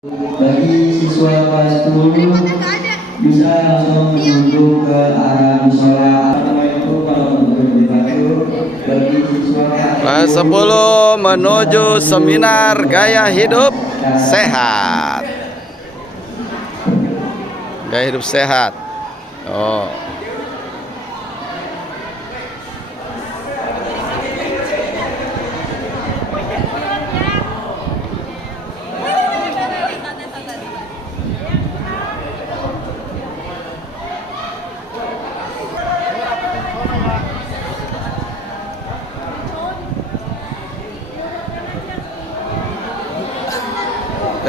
Bagi siswa kelas 10 bisa langsung menuju ke arah musola. Assalamualaikum warahmatullahi wabarakatuh. Bagi siswa kelas 10 menuju seminar gaya hidup sehat. Gaya hidup sehat. Oh.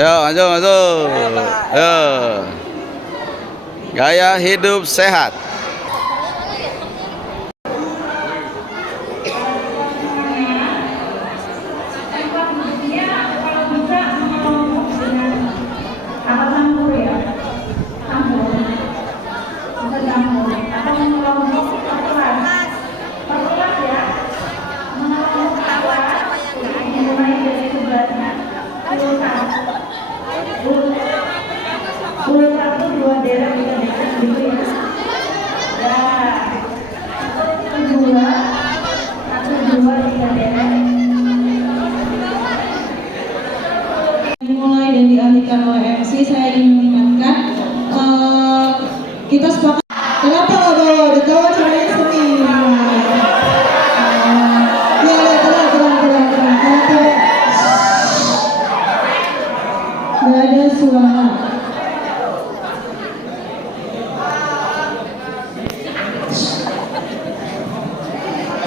Yo, masuk. Yo. Gaya hidup sehat. Mulai dan dialihkan oleh MC, saya ingin mengingatkan kita sepakat. Kenapa nggak bawa? Udah tahu caranya seni. Ya, tenang. Nggak ada suara.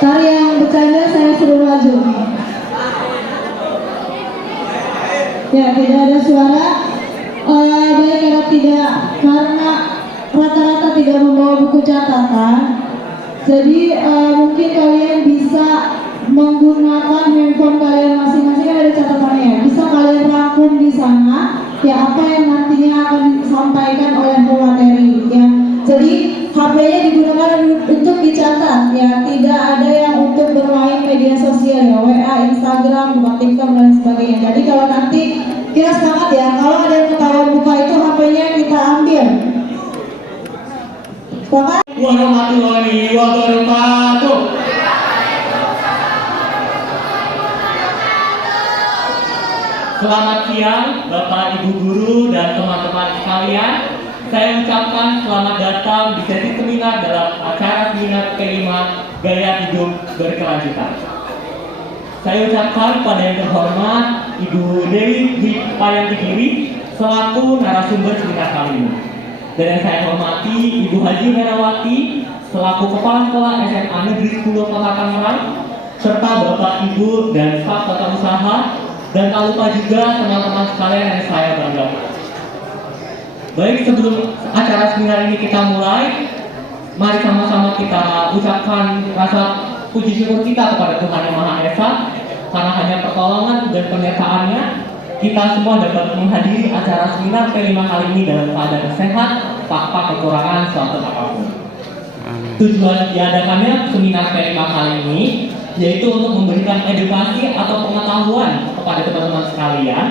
Ntar yang bercanda saya suruh maju. Ya, tidak ada suara. Baik, karena rata-rata tidak membawa buku catatan. Jadi mungkin kalian bisa menggunakan handphone kalian masing-masing, kan ada catatannya. Bisa kalian rangkum di sana. Ya, apa yang nantinya akan disampaikan oleh pemateri. Ya, jadi HP-nya digunakan untuk dicatat. Ya, tidak ada yang untuk bermain media sosial ya, WA, Instagram, TikTok dan sebagainya. Jadi kalau nanti kita sepakat ya, kalau ada yang ketahuan buka itu HP-nya kita ambil. Sepakat? Warahmatullahi wabarakatuh. Selamat siang Bapak Ibu Guru dan teman-teman sekalian. Saya ucapkan selamat datang di sesi seminar dalam acara seminar kelima Gaya Hidup Berkelanjutan. Saya ucapkan pada yang terhormat Ibu Dewi Payanti Giri selaku narasumber seminar kali ini. Dan yang saya hormati Ibu Haji Merawati selaku Kepala Sekolah SMA Negeri 10 Kota Tangerang, serta Bapak Ibu dan staf tata usaha, dan tak lupa juga teman-teman sekalian yang saya banggakan. Baik, sebelum acara seminar ini kita mulai, mari sama-sama kita ucapkan rasa puji syukur kita kepada Tuhan Yang Maha Esa, karena hanya pertolongan dan penyertaannya kita semua dapat menghadiri acara seminar kelima kali ini dalam keadaan sehat tanpa kekurangan suatu apapun. Tujuan diadakannya seminar kelima kali ini yaitu untuk memberikan edukasi atau pengetahuan kepada teman-teman sekalian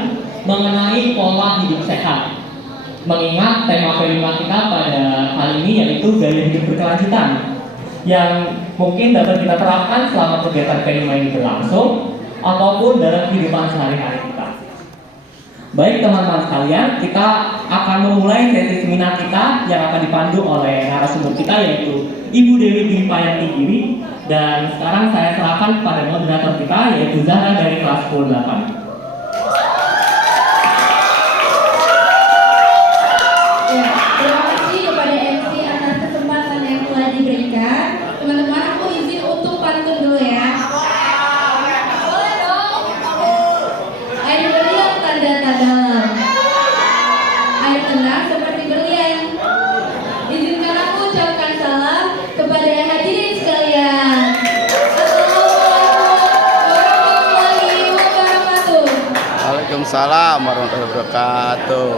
mengenai pola hidup sehat. Mengingat tema kelima kita pada kali ini yaitu gaya hidup berkelanjutan, yang mungkin dapat kita terapkan selama kegiatan kelima ini berlangsung ataupun dalam kehidupan sehari-hari kita. Baik teman-teman sekalian, kita akan memulai sesi seminar kita yang akan dipandu oleh narasumber kita yaitu Ibu Dewi Payanti Giri. Dan sekarang saya serahkan kepada moderator kita yaitu Zahra dari kelas 10-8. Waalaikumsalam warahmatullahi wabarakatuh.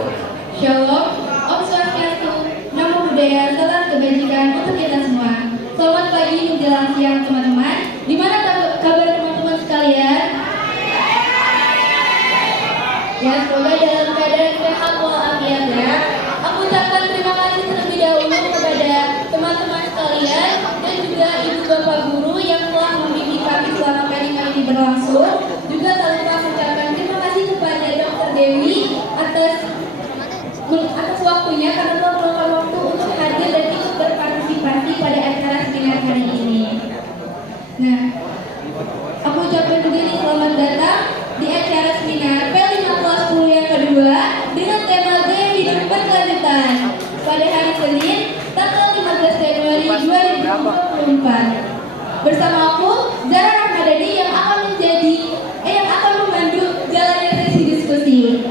Shalom, Om Swastiastu, Namo Buddhaya, salam kebajikan untuk kita semua. Selamat pagi menjelang siang teman-teman. Gimana kabar teman-teman sekalian? Ya, semoga dalam keadaan atas waktunya karena telah meluangkan waktu untuk hadir dan ikut berpartisipasi pada acara seminar hari ini. Nah, aku ucapkan juga nih selamat datang di acara seminar P5 kelas 10 yang kedua dengan tema Gaya Hidup Berkelanjutan pada hari Senin tanggal 15 Januari 2024. Bersama aku, Zara Rahmadani yang akan memandu jalannya sesi diskusi.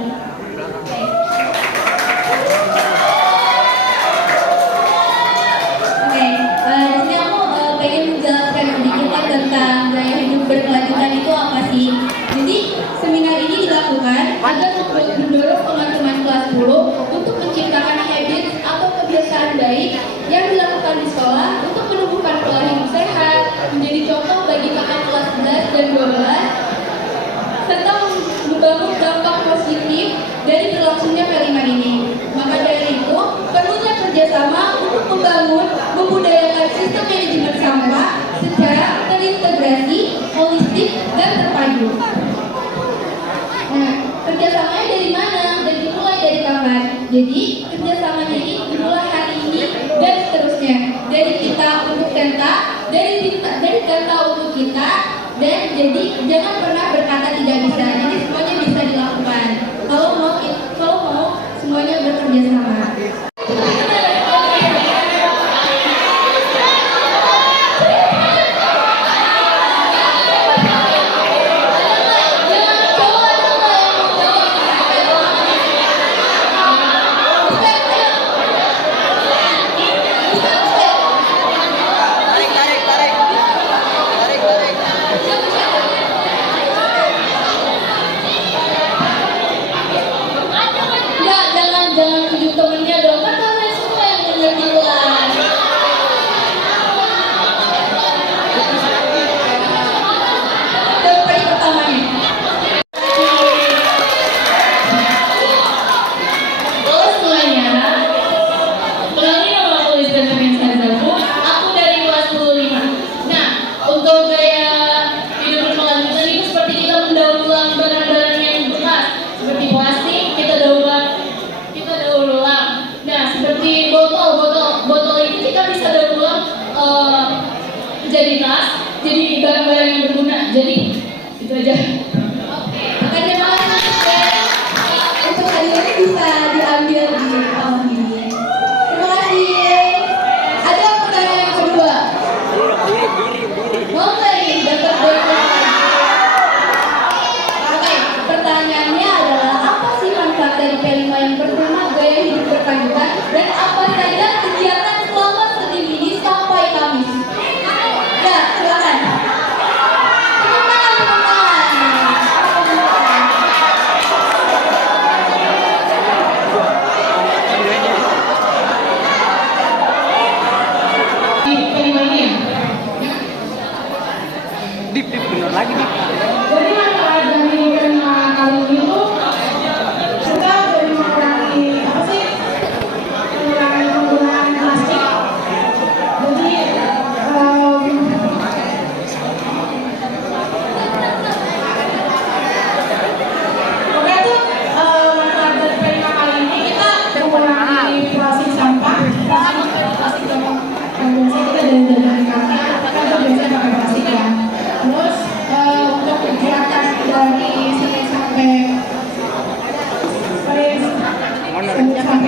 Di sini aku pengen menjelaskan sedikit tentang gaya hidup berkelanjutan itu apa sih. Jadi seminar ini dilakukan agar mendorong teman-teman kelas 10 untuk menciptakan habit atau kebiasaan baik yang dilakukan di sekolah untuk menumbuhkan pola hidup sehat, menjadi contoh bagi kakak kelas 11 dan 12, serta membangun dampak positif dari berlangsungnya P5 ini. Maka dari itu, perlunya kerjasama untuk membudayakan sistem manajemen sampah secara terintegrasi, holistik, dan terpadu. Nah, kerjasamanya dari mana dan dimulai dari kapan? Jadi, kerjasamanya ini dimulai hari ini dan seterusnya. Dari kita untuk Tenta, dari Tenta untuk kita, dan jadi jangan pernah berkata tidak bisa. Jadi semuanya bisa dilakukan. Kalau mau semuanya bekerja sama. Jangan tunjuk temennya dong, kan kalian semua yang bener duluan. Dan poin pertamanya. Halo semuanya, kenalin nama aku Lisbeth Febiansyah. Aku dari kelas 15. Nah, untuk gaya hidup berkelanjutan itu seperti kita mendaur ulang barang-barang yang bekas, seperti plastik, kita daur ulang. Nah, seperti botol ini kita bisa daur ulang jadi tas, jadi barang-barang yang berguna. Jadi itu aja. Makanya mana untuk hadiahnya bisa diambil di bawah ini. Terima kasih. Ada pertanyaan yang kedua. Mau nggak nih dapat bonus? Oke, pertanyaannya adalah apa sih manfaat dari P5 yang pertama gaya hidup berkelanjutan dan apa saja kegiatan selama Senin ini sampai Kamis? Ya, silakan. Tepuk tangan. Di kelima ini ya. Jadi manfaat dari kelima kali ini tuh kita jadi mengurangi apa sih? Mengurangi penggunaan plastik. Jadi pokoknya tuh manfaat dari kelima kali ini kita mengurangi plastik sampah, plastik yang biasa kita dari kaki, kita biasanya pakai plastik ya. Terus untuk kegiatan dari Senin sampai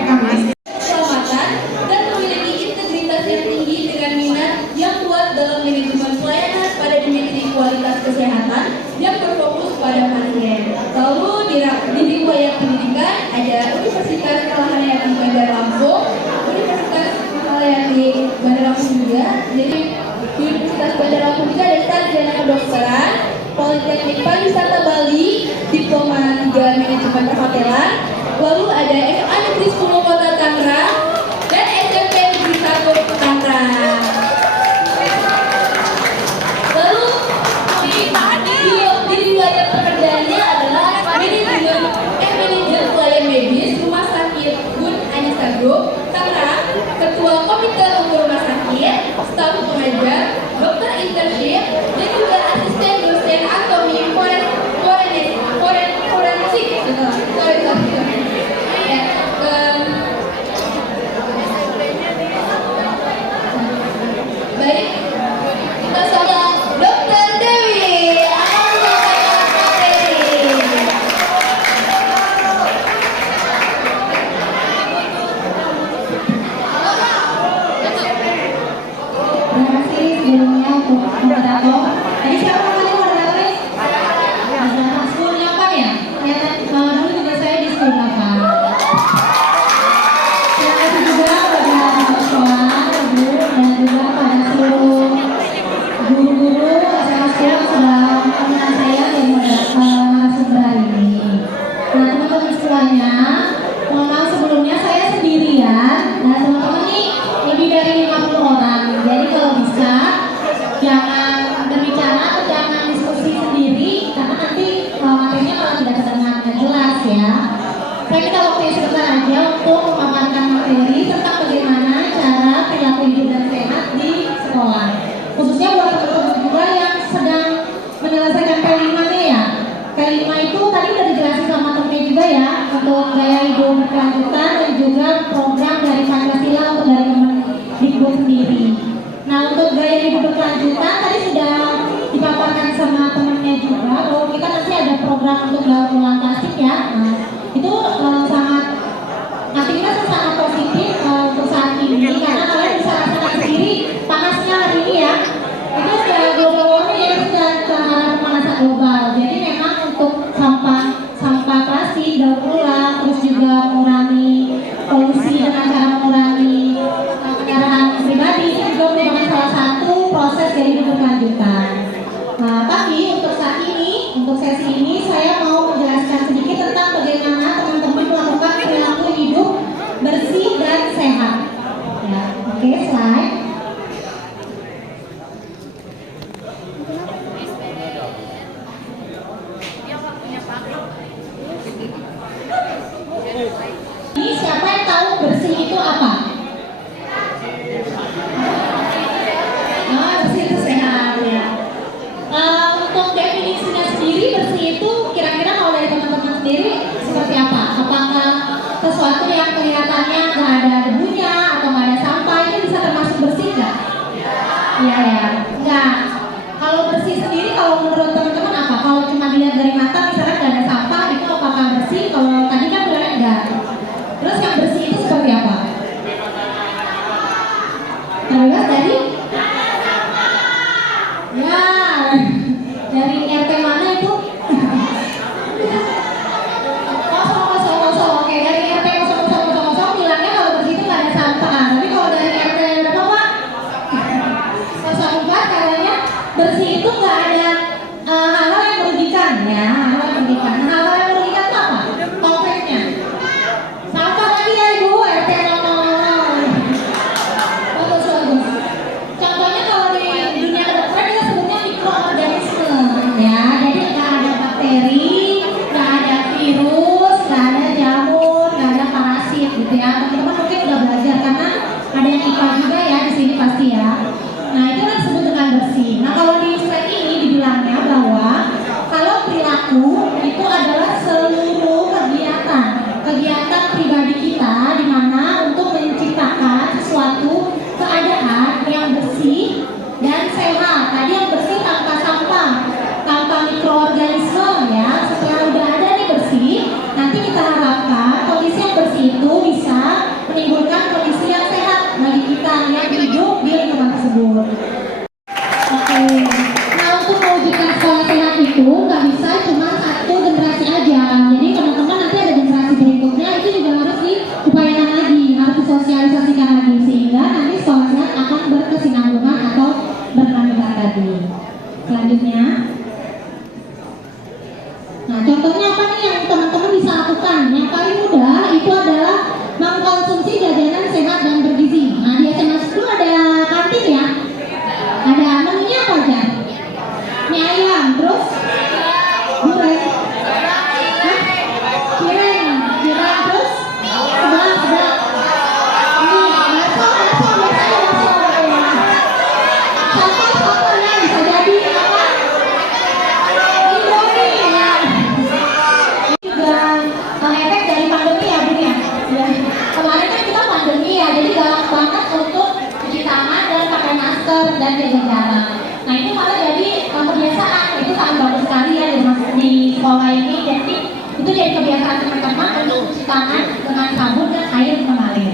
Kamis. Keselamatan dan memiliki integritas yang tinggi dengan minat yang kuat dalam manajemen pelayanan pada dimensi kualitas kesehatan yang berfokus pada pasien. Lalu di riwayat pendidikan ada Universitas Kalahanayati Bandar Lampung, Universitas Kalahanayati Bandar Lampung juga. Jadi di Universitas Bandar Lampung juga ada sarjana kedokteran, Politeknik Pariwisata Bali, Diploma 3 Manajemen Perhotelan. Lalu ada SMA Negeri 10 Kota Tangerang dan SMP Negeri 1 Tangerang. Lalu di riwayat pekerjaannya adalah manajer pelayan medis Rumah Sakit Bun Anissa Group Tangerang, Ketua Komite Umum Rumah Sakit, staf pengajar, dokter internship, dan juga asisten dosen anatomi forensik. atau tadi siapa namanya moderatornya? Sekolahnya apa ya? Dulu juga saya di sekolah apa? Terima kasih juga pada kepala sekolah, ibu, dan juga pada seluruh guru-guru SMA yang sudah mengenal saya dan narasumber hari ini. Nah, teman-teman semuanya, mohon maaf sebelumnya saya sendirian dan teman-teman ini lebih dari 50 orang. Jadi kalau bisa jangan berbicara atau jangan diskusi sendiri karena nanti materinya malah tidak terdengar dengan jelas ya. Saya minta waktunya sebentar aja untuk memaparkan materi tentang bagaimana cara perilaku hidup dan sehat di sekolah. Khususnya buat teman-teman juga yang sedang menyelesaikan P5-nya ya. P5 itu tadi udah dijelasin sama temennya juga ya, untuk gaya hidup berkelanjutan dan juga program dari Pancasila untuk dari Kemendikbud sendiri. Nah, untuk gaya hidup berkelanjutan tadi sudah dipaparkan sama temennya juga bahwa kita nanti ada program untuk daur ulang plastik ya. Nah, itu sangat aktivitas yang sangat positif untuk saat ini karena kalian bisa rasakan sendiri panasnya hari ini ya. Itu sudah global warming ya, sudah ke arah pemanasan global. Jadi memang untuk sampah plastik daur ulang, terus juga mengurangi polusi dengan cara mengurangi kendaraan pribadi itu juga merupakan salah satu proses dari hidup berkelanjutan. Nah, tapi untuk saat ini, untuk sesi ini saya mau menjelaskan sedikit tentang bagaimana teman-teman melakukan perilaku hidup bersih dan sehat. Ya, oke, slide. Ini siapa yang tahu bersih itu apa? Bersih itu sehat ya. Untuk definisinya sendiri bersih itu kira-kira kalau dari teman-teman sendiri seperti apa? Apakah sesuatu yang kelihatannya nggak ada debunya atau nggak ada sampah itu bisa termasuk bersih nggak? Iya ya. Nggak. Kalau bersih sendiri kalau menurut teman-teman apa? Kalau cuma dilihat dari mata misalnya nggak ada sampah itu apakah bersih? Kalau tadi kan bilangnya enggak. Terus yang bersih itu seperti apa? Terlihat dari? Ya, dari RT mana itu? Kosong. Oke, dari RT 0000 bilangnya kalau bersih itu nggak ada sampah. Tapi kalau dari RT berapa Pak? 04 katanya bersih itu nggak ada hal-hal yang merugikan ya, hal-hal yang merugikan. Hal-hal yang merugikan itu apa? Konkretnya? Sampah lagi ya Ibu, RT 0000. Bagus. Contohnya kalau di dunia kedokteran kita sebutnya mikroorganisme ya. Jadi nggak ada bakteri, nggak ada virus, nggak ada jamur, nggak ada parasit gitu ya. Teman-teman mungkin udah belajar karena ada yang IPA juga ya di sini pasti ya. Nah, itu yang disebut dengan bersih. Nah, kalau di slide ini dibilangnya bahwa kalau perilaku itu adalah seluruh kegiatan pribadi kita di mana untuk menciptakan sesuatu keadaan yang bersih dan sehat. Tadi yang bersih tanpa sampah, tanpa mikroorganisme ya. Setelah udah ada nih bersih, nanti kita harapkan kondisi yang bersih itu bisa menimbulkan kondisi yang sehat bagi kita yang hidup di lingkungan tersebut. Oke. Nah, untuk mewujudkan sekolah sehat itu nggak bisa cuma satu generasi aja. Jadi teman-teman nanti ada generasi berikutnya itu juga harus diupayakan lagi, harus disosialisasikan lagi sehingga nanti sekolah sehat akan berkesinambungan atau berkelanjutan tadi. Selanjutnya, nah contohnya apa nih yang teman-teman bisa lakukan? Yang paling mudah itu adalah mengkonsumsi jajanan sehat dan bergizi. Nah, di SMA 10 ada kantin ya. Ada menunya apa aja? Mie ayam, terus goreng, cireng, terus sebelah. Ini bakso. Soto ya bisa jadi apa? Indomie ya. Juga efek dari pandemi ya Bu ya. Kemarin kan kita pandemi ya, jadi galak banget untuk cuci tangan dan pakai masker dan jaga jarak. Nah, itu malah jadi kebiasaan, itu sangat bagus sekali ya di sekolah ini. Jadi itu jadi kebiasaan teman-teman untuk cuci tangan dengan sabun dan air mengalir.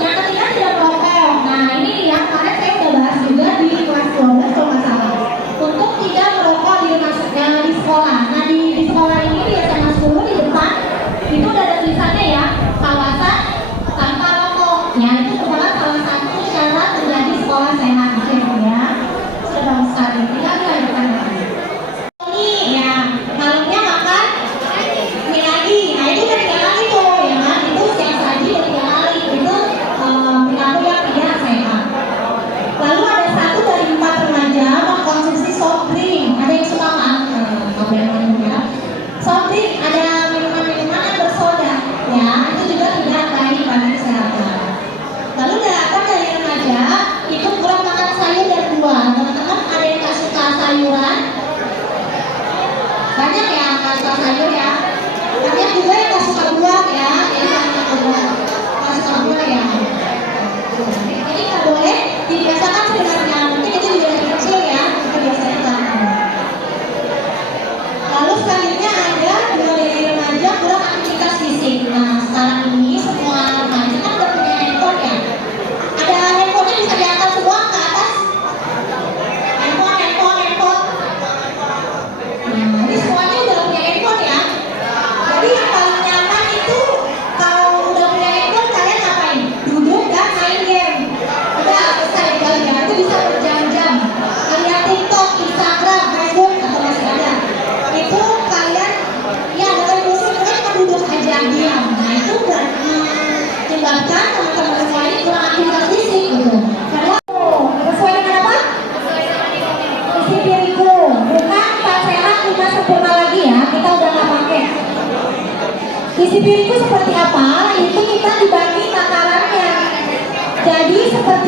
Yang ketiga tidak merokok. Nah, ini yang kemarin saya udah bahas juga di kelas 12 kalau nggak salah.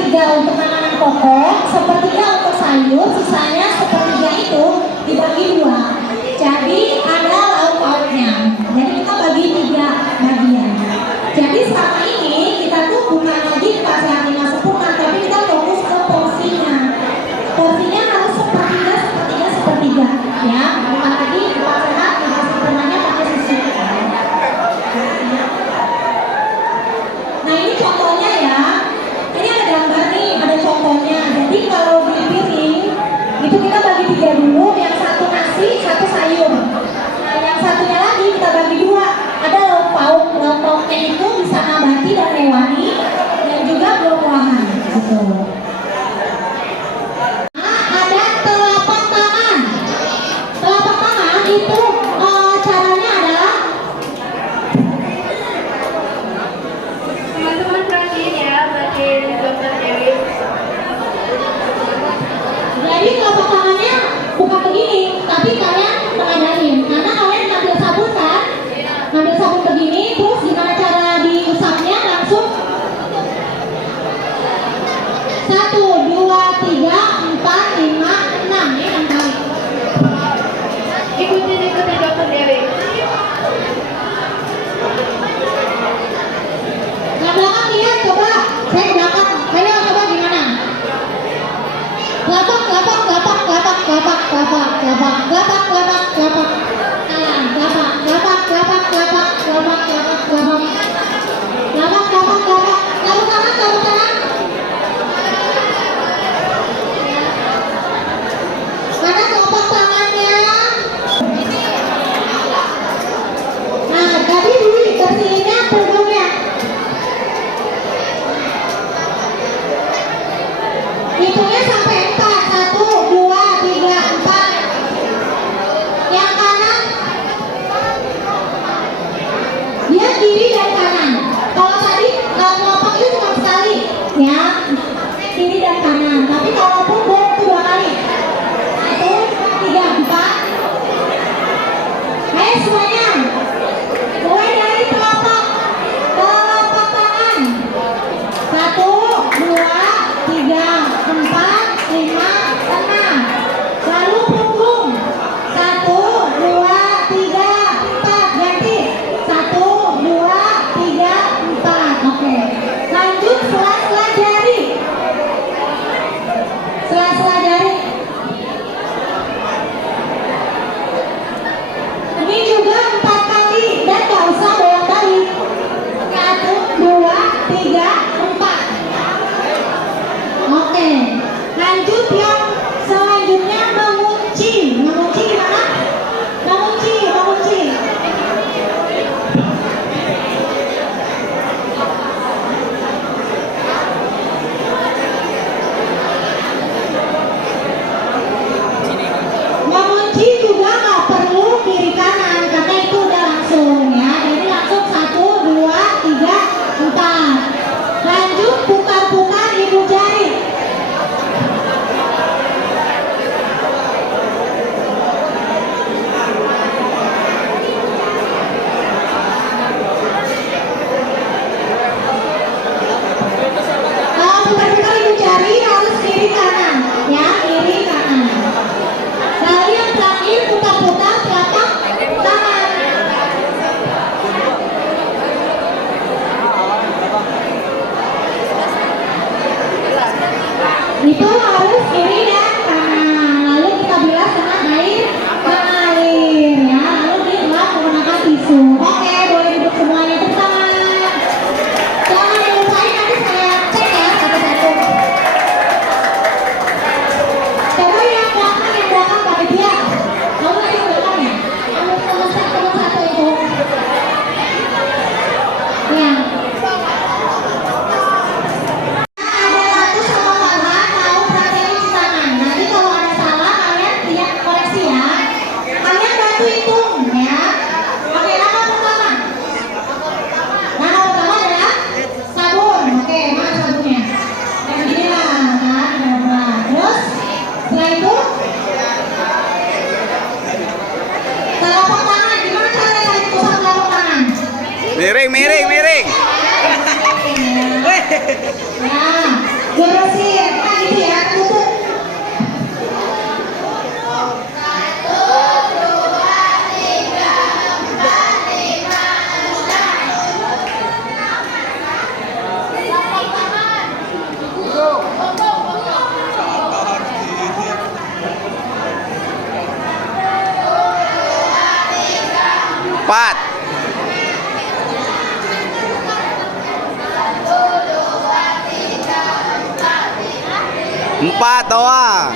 sepertiga untuk makanan pokok, sepertiga untuk sayur, sisanya sepertiga itu dibagi dua. Jadi ada lauk pauknya. Jadi kita bagi 3 bagian. Jadi selama ini kita tuh bukan lagi dikasih hati sempurna, tapi kita fokus ke porsinya. Porsinya harus sepertiga, ya. Bukan lagi dikasih hati sempurnanya pakai susu. Nah ini contohnya ya. Ini ada gambar nih, ada contohnya. Jadi kalau di piring itu kita bagi 3 dulu, yang satu nasi, satu sayur. Nah yang satunya lagi kita bagi 2. Ada lauk pauk. Lauk pauknya itu bisa nabati dan hewani dan juga buah-buahan gitu. Nah, ada telapak tangan. Telapak tangan itu caranya adalah Teman-teman perhatiin ya, perhatiin Dokter Dewi. jadi telapak tangannya bukan begini, tapi kalian penadain. Karena kalian ngambil sabun kan, ngambil sabun begini, terus gimana cara diusapnya langsung 1, 2, 3, 4, 5, 6 ini 6 kali. Ikutin Dokter Dewi. Yang belakang lihat, coba saya ke belakang, ayo coba gimana? Lapak, lapak, lapak, lapak, lapak, lapak, lapak, lapak, lapak, lapak, kanan, lapak, lapak, lapak, lapak, lapak, lapak, lapak, lapak, lapak, lapak, taruh kanan, taruh kanan. Mana telapak tangannya? Nah, jadi bersihinnya punggungnya. Hitungnya sampai 4, 1, 2, 3, 4. Yang kanan, dia kiri dan kanan. Kalau tadi kelopak itu cuma sekali, ya, kiri dan kanan. Tapi kalau punggung itu 2 kali. 1, 2, 3, 4. Ayo semuanya, mulai dari telapak tangan. 1, 2, 3, 4, 5, 6. Lalu punggung 1, 2, 3, 4. Ganti 1, 2, 3, 4. Oke. Lanjut sela-sela jari. Sela-sela jari. Ini juga 4 kali dan gak usah bolak-balik. 1, 2, 3, 4. Oke, lanjut yang selanjutnya mengunci. Mengunci gimana? Mengunci, mengunci. Mengunci juga nggak perlu kiri kanan karena itu udah langsung ya. Jadi langsung 1, 2, 3, 4. Lanjut putar-putar ibu jari. Kalau putar-putar ibu jari harus kiri kanan, ya kiri kanan. Lalu yang terakhir putar-putar telapak tangan. Itu harus kiri dan kanan. Lalu kita bilas dengan air mengalir, ya. Lalu dilap menggunakan tisu. Oke, boleh duduk semuanya bersama. Jangan dilupain, nanti saya cek ya satu-satu. Coba yang belakang panitia. Kamu tadi belakang ya? Kamu satu itu. Ya. Ada Ratu sama Farhan mau praktek cuci tangan. Nanti kalau ada salah kalian lihat koleksi ya. Kalian bantu hitung ya. Oke, langkah pertama. Langkah pertama adalah sabun. Oke, mana sabunnya? Yang begini lah, kan? Terus setelah itu telapak tangan. Gimana caranya kalian usap telapak tangan? Miring, miring, miring. Nah, Beresin, nah gitu ya, tutup. Empat. Empat doang.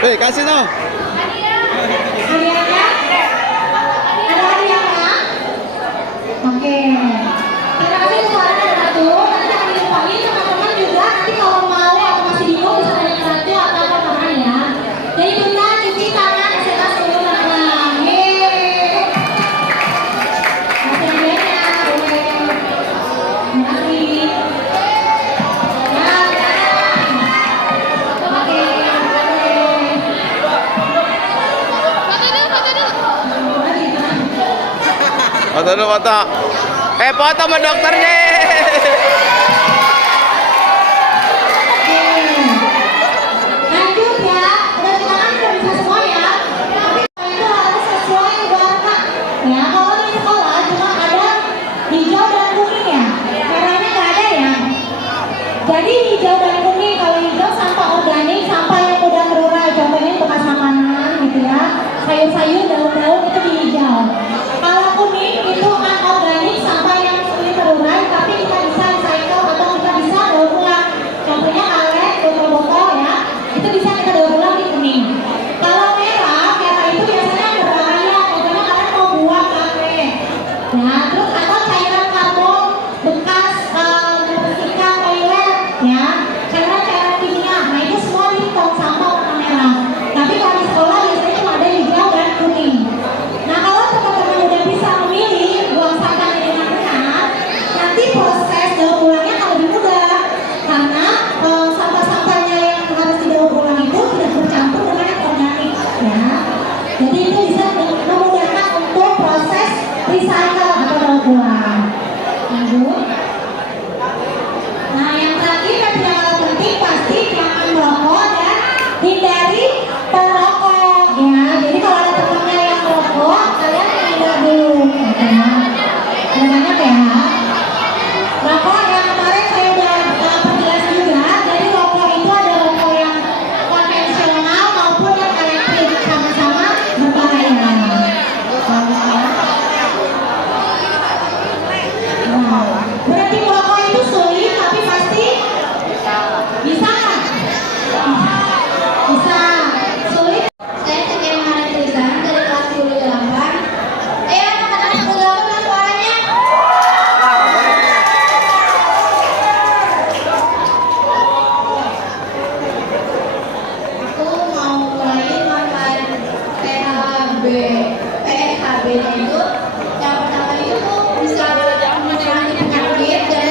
Hei, kasih no. Hadiahnya? Ada hadiahnya? Oke. Terima kasih untuk Warna dan Ratu. Nanti akan dilupain teman-teman juga. Nanti kalau mau atau masih bingung bisa tanya ke Ratu atau ke teman ya. Jadi kita cuci tangan SMA 10 Tangerang. Yeay. Kasih hadiahnya. Boleh. Terima kasih. Foto dulu, foto. Foto sama dokternya. Lanjut ya, udah tangan udah bisa semua ya. Tapi itu harus sesuai warna. Ya, kalau di sekolah cuma ada hijau dan kuning ya. Merahnya nggak ada ya. Jadi hijau dan kuning, kalau hijau sampah organik, sampah yang udah terurai. Contohnya bekas makanan gitu ya. Sayur-sayur, daun-daun itu di hijau. Kalau kuning itu anorganik, sampah yang sulit terurai tapi kita bisa recycle atau kita bisa daur ulang. Contohnya karet, botol-botol ya, itu bisa kita daur ulang di kuning. Kalau merah itu biasanya berbahaya, contohnya kalian mau buang karet. Ya, terus atau cairan karbon bekas membersihkan toilet ya, cairan-cairan kimia. Nah itu semua di tong sampah warna merah. Tapi kalau di sekolah biasanya cuma ada hijau dan kuning. Nah kalau teman-teman udah bisa memilih buang sampahnya dengan benar, nanti proses daur ulangnya akan lebih mudah karena sampah-sampahnya yang harus didaur ulang itu tidak bercampur dengan yang organik ya. Jadi itu bisa memudahkan untuk proses recycle atau daur ulang. Lanjut. Nah yang terakhir dan tidak kalah penting pasti jangan merokok dan hindari perokok ya. Jadi kalau ada temannya yang merokok, kalian hindar dulu ya. Ada banyak ya. Rokok yang kemarin saya udah perjelas juga. Jadi rokok itu ada rokok yang konvensional maupun yang elektrik, sama-sama berbahaya. Nah, berarti merokok itu sulit tapi pasti bisa. Bisa. Sulit. Saya Setia Maharatrisan dari kelas 10-8. Ayo anak-anak 10-8 suaranya. Aku mau mulai makan PSHB-nya itu. Yang pertama itu tuh bisa mengurangi penyakit dan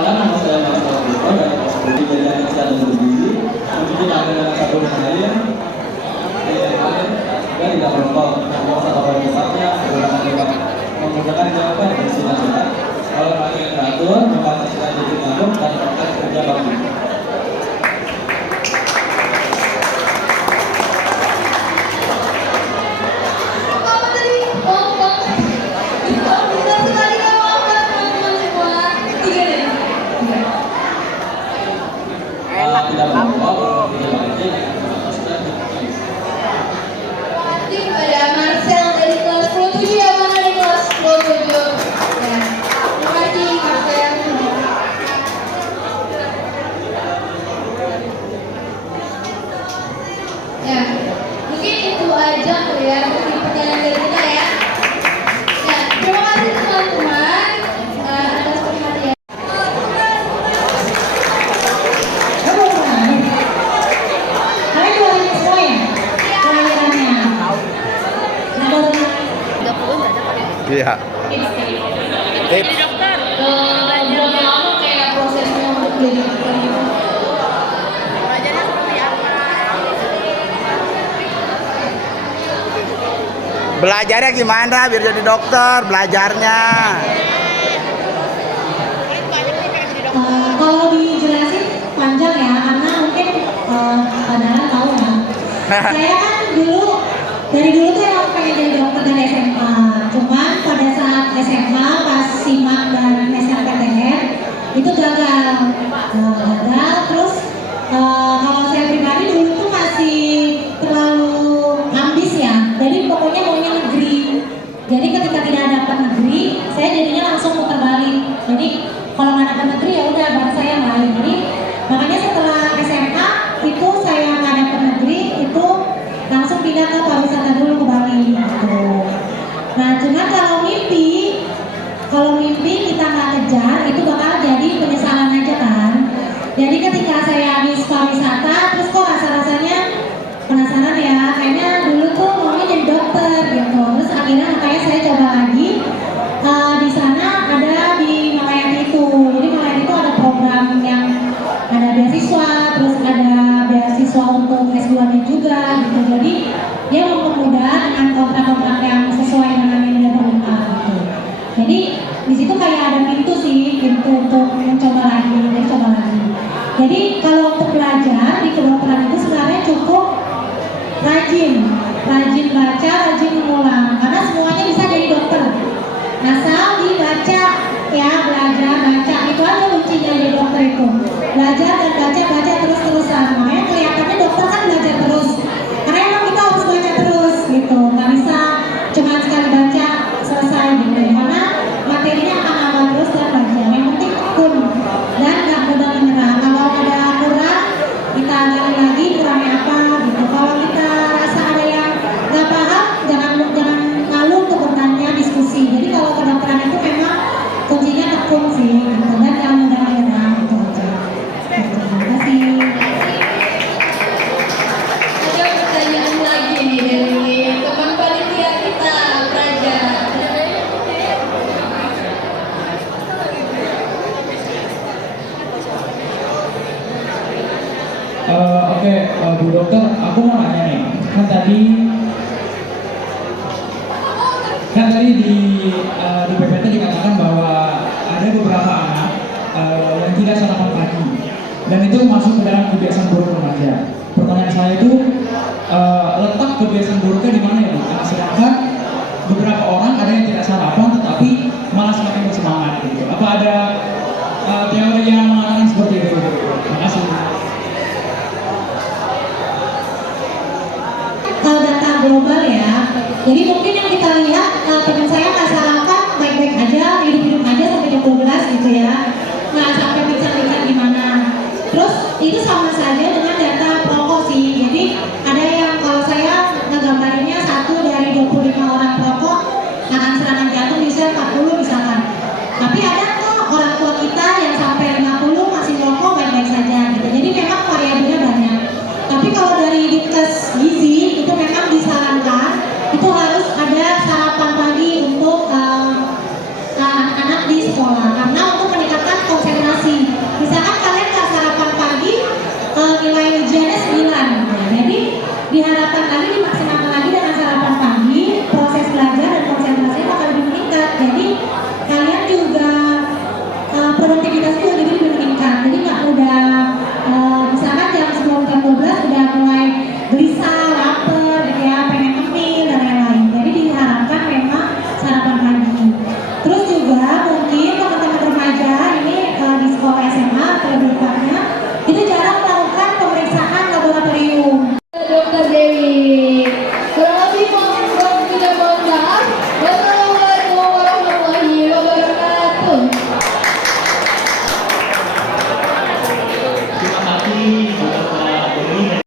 Perkenalkan, nama saya Mas Alvito dari kelas 10 Jajaran Kesehatan Bergizi, mencuci tangan dengan sabun dan air dan tidak merokok. Nomor atau pada tempatnya menggunakan jawaban yang bersih-bersih. Kalau pakai teratur, membatasi titik nyamuk dan praktek kerja bakti. Tidak merokok, tidak bakti. Ada Marcel dari kelas 27, yang mana dari kelas 27? Ya. Terima kasih Marcel. Ya, mungkin itu aja kali ya pertanyaan dari kita ya. Ya, terima kasih teman-teman atas perhatian. Kalian boleh semua ya? Pelajarannya. Iya. Tips. Berapa lama kayak prosesnya untuk jadi dokter gitu? Belajarnya gimana biar jadi dokter? Belajarnya. Kalau dijelasin panjang ya, karena mungkin padahal tahu ya. Saya kan dari dulu tuh emang pengen jadi dokter dari SMA. Cuman pada saat SMA pas simak dan SNPTN itu gagal. Terus kalau saya pribadi dulu tuh masih terlalu ambis ya. Jadi pokoknya maunya negeri. Jadi ketika tidak dapat negeri, saya jadinya langsung putar balik. Jadi kalau nggak dapat negeri ya udah baru saya yang lain. Jadi makanya setelah SMA itu saya nggak dapat negeri itu langsung pindah ke pariwisata dulu ke Bali gitu. Nah cuma kalau mimpi kita nggak kejar itu bakal jadi penyesalan aja kan. Jadi ketika saya habis pariwisata terus kok rasanya penasaran ya, kayaknya dulu tuh maunya jadi dokter gitu. Terus akhirnya makanya saya coba lagi. Di sana ada di Malayani itu. Jadi Malayani itu ada program yang ada beasiswa, terus ada beasiswa untuk S2-nya juga gitu. Jadi dia mempermudah dengan kontrak-kontrak yang sesuai dengan yang dia perlukan gitu. Jadi di situ kayak ada pintu untuk mencoba lagi, coba lagi. Jadi kalau untuk belajar di kedokteran itu sebenarnya cukup rajin baca, rajin mengulang, karena semuanya bisa jadi dokter. Asal dibaca ya, belajar baca itu aja kuncinya jadi dokter itu. Belajar dan baca terus-terusan. Makanya kelihatannya dokter kan belajar terus. Karena emang kita harus baca terus gitu. Nggak bisa cuma sekali baca selesai gitu. Karena materinya akan nambah terus dan baca. Yang penting tekun dan nggak mudah menyerah. Kalau ada kurang, kita gali lagi kurangnya apa gitu. Kalau kita rasa ada yang nggak paham, jangan malu untuk bertanya, diskusi. Jadi kalau kedokteran itu memang kuncinya tekun sih gitu. Dan jangan mudah menyerah gitu aja. Terima kasih. Ada pertanyaan lagi nih dari teman panitia kita, Praja. Oke, Bu Dokter, aku mau nanya nih. Kan tadi di PPT dikatakan bahwa ada beberapa anak yang tidak sarapan pagi, dan itu masuk ke dalam kebiasaan buruk remaja. Pertanyaan saya itu letak kebiasaan buruknya di mana?